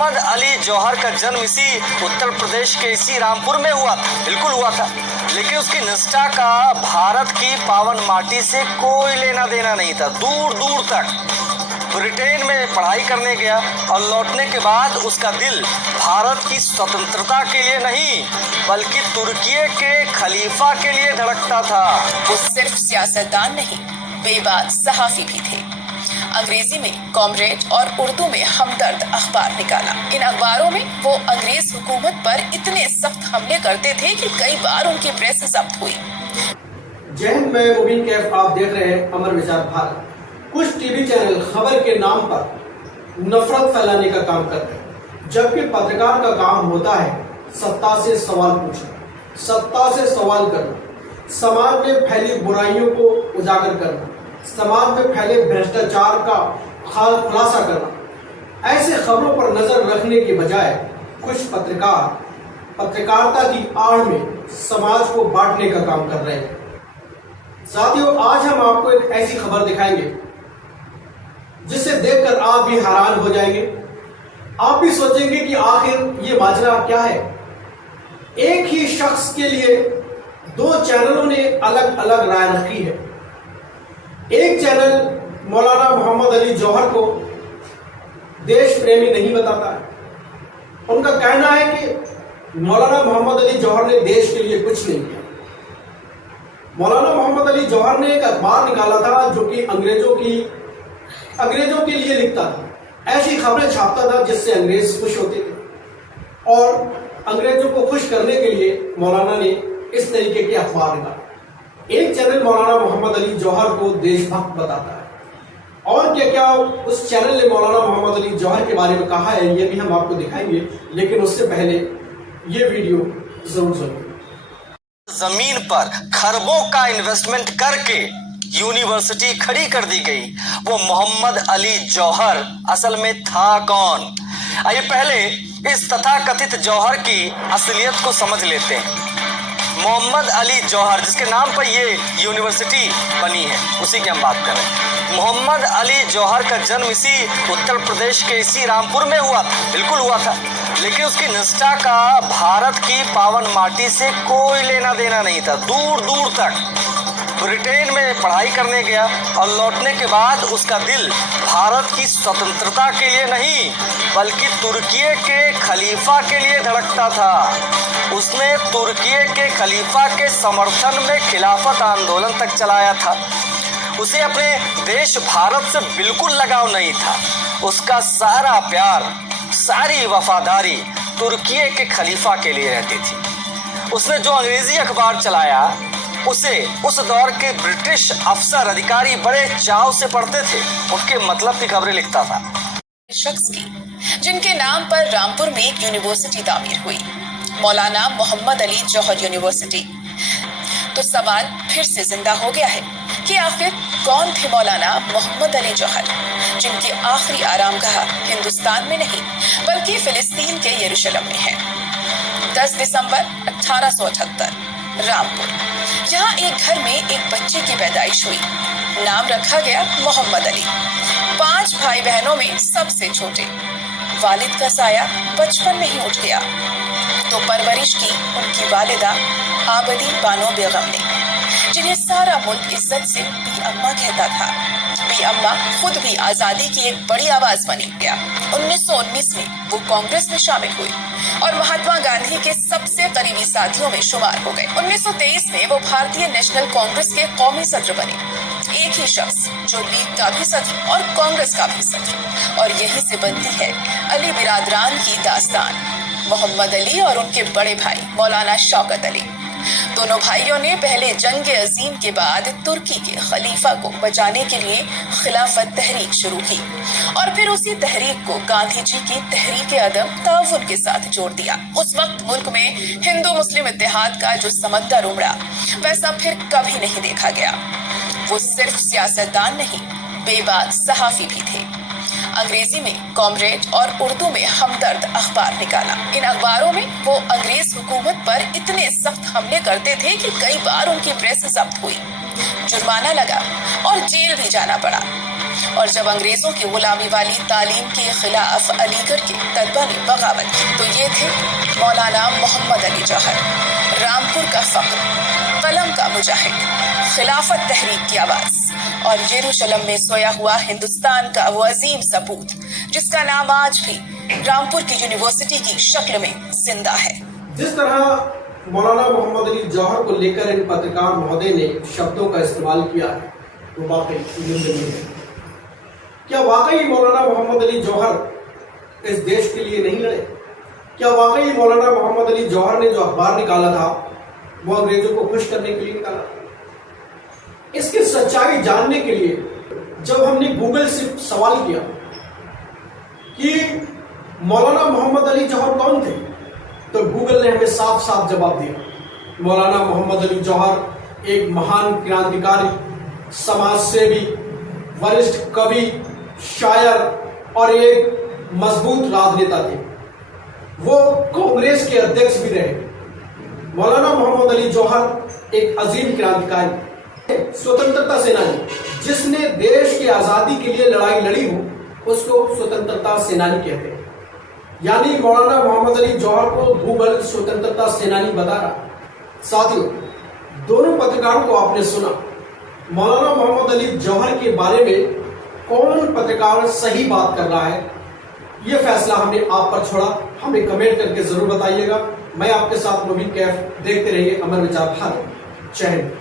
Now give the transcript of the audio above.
मोहम्मद अली जौहर का जन्म इसी उत्तर प्रदेश के इसी रामपुर में हुआ था, बिल्कुल हुआ था। लेकिन उसकी निष्ठा का भारत की पावन माटी से कोई लेना देना नहीं था। दूर दूर तक ब्रिटेन में पढ़ाई करने गया और लौटने के बाद उसका दिल भारत की स्वतंत्रता के लिए नहीं बल्कि तुर्की के खलीफा के लिए धड़कता था। वो सिर्फ सियासतदान नहीं, बेबाक सहाफी भी थे। अंग्रेजी में कॉमरेड और उर्दू में हमदर्द अखबार निकाला। इन अखबारों में वो अंग्रेज हुकूमत पर इतने सख्त हमले करते थे कि कई बार उनकी प्रेस जब्त हुई। जय हिंद, मैं मुबीन कैफ, आप देख रहे हैं अमर विचार भारत। कुछ टीवी चैनल खबर के नाम पर नफरत फैलाने का काम करते हैं, जबकि पत्रकार का काम होता है सत्ता से सवाल पूछना, सत्ता से सवाल करना, समाज में फैली बुराइयों को उजागर करना, समाज में फैले भ्रष्टाचार का खुलासा करना। ऐसे खबरों पर नजर रखने के बजाय कुछ पत्रकार पत्रकारिता की आड़ में समाज को बांटने का काम कर रहे हैं। साथियों, आज हम आपको एक ऐसी खबर दिखाएंगे जिसे देखकर आप भी हैरान हो जाएंगे। आप भी सोचेंगे कि आखिर ये माजरा क्या है। एक ही शख्स के लिए दो चैनलों ने अलग अलग राय रखी है। एक चैनल मौलाना मोहम्मद अली जौहर को देश प्रेमी नहीं बताता है। उनका कहना है कि मौलाना मोहम्मद अली जौहर ने देश के लिए कुछ नहीं किया। मौलाना मोहम्मद अली जौहर ने एक अखबार निकाला था जो कि अंग्रेजों के लिए लिखता था, ऐसी खबरें छापता था जिससे अंग्रेज खुश होते थे। और अंग्रेजों को खुश करने के लिए मौलाना ने इस तरीके के अखबार निकाले। एक चैनल मौलाना मोहम्मद अली जौहर को देशभक्त बताता है, और क्या क्या उस चैनल ने मौलाना मोहम्मद अली जौहर के बारे में कहा है ये भी हम आपको दिखाएंगे। लेकिन उससे पहले ये वीडियो जरूर सुनिए। जमीन पर खरबों का इन्वेस्टमेंट करके यूनिवर्सिटी खड़ी कर दी गई। वो मोहम्मद अली जौहर असल में था कौन? आइए पहले इस तथाकथित जौहर की असलियत को समझ लेते हैं। मोहम्मद अली जौहर, जिसके नाम पर ये यूनिवर्सिटी बनी है, उसी की हम बात करें। मोहम्मद अली जौहर का जन्म इसी उत्तर प्रदेश के इसी रामपुर में हुआ था, बिल्कुल हुआ था। लेकिन उसकी निष्ठा का भारत की पावन माटी से कोई लेना देना नहीं था। दूर दूर तक ब्रिटेन में पढ़ाई करने गया और लौटने के बाद उसका दिल भारत की स्वतंत्रता के लिए नहीं बल्कि तुर्की के खलीफा के लिए धड़कता था। उसने तुर्की के खलीफा के समर्थन में खिलाफत आंदोलन तक चलाया था। उसे अपने देश भारत से बिल्कुल लगाव नहीं था। उसका सारा प्यार, सारी वफादारी तुर्की के खलीफा के लिए रहती थी। उसने जो अंग्रेजी अखबार चलाया उसे उस दौर के ब्रिटिश अफसर अधिकारी बड़े चाव से पढ़ते थे। उनके मतलब की खबरें लिखता था। शख्स की जिनके नाम पर रामपुर में एक यूनिवर्सिटी तामीर हुई, मौलाना मोहम्मद अली जौहर यूनिवर्सिटी। तो सवाल फिर से जिंदा हो गया है कि आखिर कौन थे मौलाना मोहम्मद अली जौहर, जिनकी आखिरी आरामगाह हिंदुस्तान में नहीं बल्कि फिलिस्तीन के यरूशलेम में है। 10 दिसंबर 1878 रामपुर। यहाँ एक घर में एक बच्चे की पैदाइश हुई। नाम रखा गया मोहम्मद अली। 5 भाई बहनों में सबसे छोटे। वालिद का साया बचपन में ही उठ गया तो परवरिश की उनकी वालिदा आबदी बानो बेगम ने, जिन्हें सारा मुल्क इज्जत से बी अम्मा कहता था। बी अम्मा खुद भी आजादी की एक बड़ी आवाज बनी गया। 1919 में वो कांग्रेस में शामिल हुई और महात्मा गांधी के सबसे करीबी साथियों में शुमार हो गए। 1923 में वो भारतीय नेशनल कांग्रेस के कौमी सदर बने। एक ही शख्स जो लीग का भी सदर और कांग्रेस का भी सदर, और यहीं से बनती है अली बिरादरान की दास्तान। मोहम्मद अली और उनके बड़े भाई मौलाना शौकत अली, दोनों भाइयों ने पहले जंग अजीम के बाद तुर्की के खलीफा को बचाने के लिए खिलाफत तहरीक शुरू की और फिर उसी तहरीक को गांधी जी की तहरीक अदम ताउन के साथ जोड़ दिया। उस वक्त मुल्क में हिंदू मुस्लिम इत्तेहाद का जो समंदर उमड़ा वैसा फिर कभी नहीं देखा गया। वो सिर्फ सियासतदान नहीं, बेबाक सहाफी भी थे। अंग्रेजी में कॉमरेड और उर्दू में हमदर्द अखबार निकाला। इन अखबारों में वो अंग्रेज हुकूमत पर इतने सख्त हमले करते थे कि कई बार उनकी प्रेस जब्त हुई, जुर्माना लगा और जेल भी जाना पड़ा। और जब अंग्रेजों की गुलामी वाली तालीम के खिलाफ अलीगढ़ के तलबा ने बगावत की तो ये थे मौलाना मोहम्मद अली जौहर, रामपुर का फक्र, कलम का मुजाहिद, खिलाफत तहरीक की आवाज और यरूशलेम में सोया हुआ हिंदुस्तान का वो अजीम सपूत जिसका नाम आज भी रामपुर की यूनिवर्सिटी की शक्ल में जिंदा है। जिस तरह मौलाना मोहम्मद अली जौहर को लेकर इन पत्रकार महोदय ने शब्दों का इस्तेमाल किया है वो वाकई निंदनीय है। क्या वाकई मौलाना मोहम्मद अली जौहर इस देश के लिए नहीं लड़े? क्या वाकई मौलाना मोहम्मद अली जौहर ने जो अखबार निकाला था वो अंग्रेजों को खुश करने के लिए निकाला? इसकी सच्चाई जानने के लिए जब हमने गूगल से सवाल किया कि मौलाना मोहम्मद अली जौहर कौन थे, तो गूगल ने हमें साफ साफ जवाब दिया। मौलाना मोहम्मद अली जौहर एक महान क्रांतिकारी, समाज सेवी, वरिष्ठ कवि, शायर और एक मजबूत राजनेता थे। वो कांग्रेस के अध्यक्ष भी रहे। मौलाना मोहम्मद अली जौहर एक अजीम क्रांतिकारी, स्वतंत्रता सेनानी, जिसने देश की आजादी के लिए लड़ाई लड़ी हो उसको स्वतंत्रता सेनानी कहते हैं। यानी मौलाना मोहम्मद अली जौहर को गूगल स्वतंत्रता सेनानी बता रहा। साथियों, दोनों पत्रकारों को आपने सुना। मौलाना मोहम्मद अली जौहर के बारे में कौन पत्रकार सही बात कर रहा है, ये फैसला हमने आप पर छोड़ा। हमें कमेंट करके जरूर बताइएगा। मैं आपके साथ मुबीन कैफ, देखते रहिए अमर विचार भारत। जय हिंद।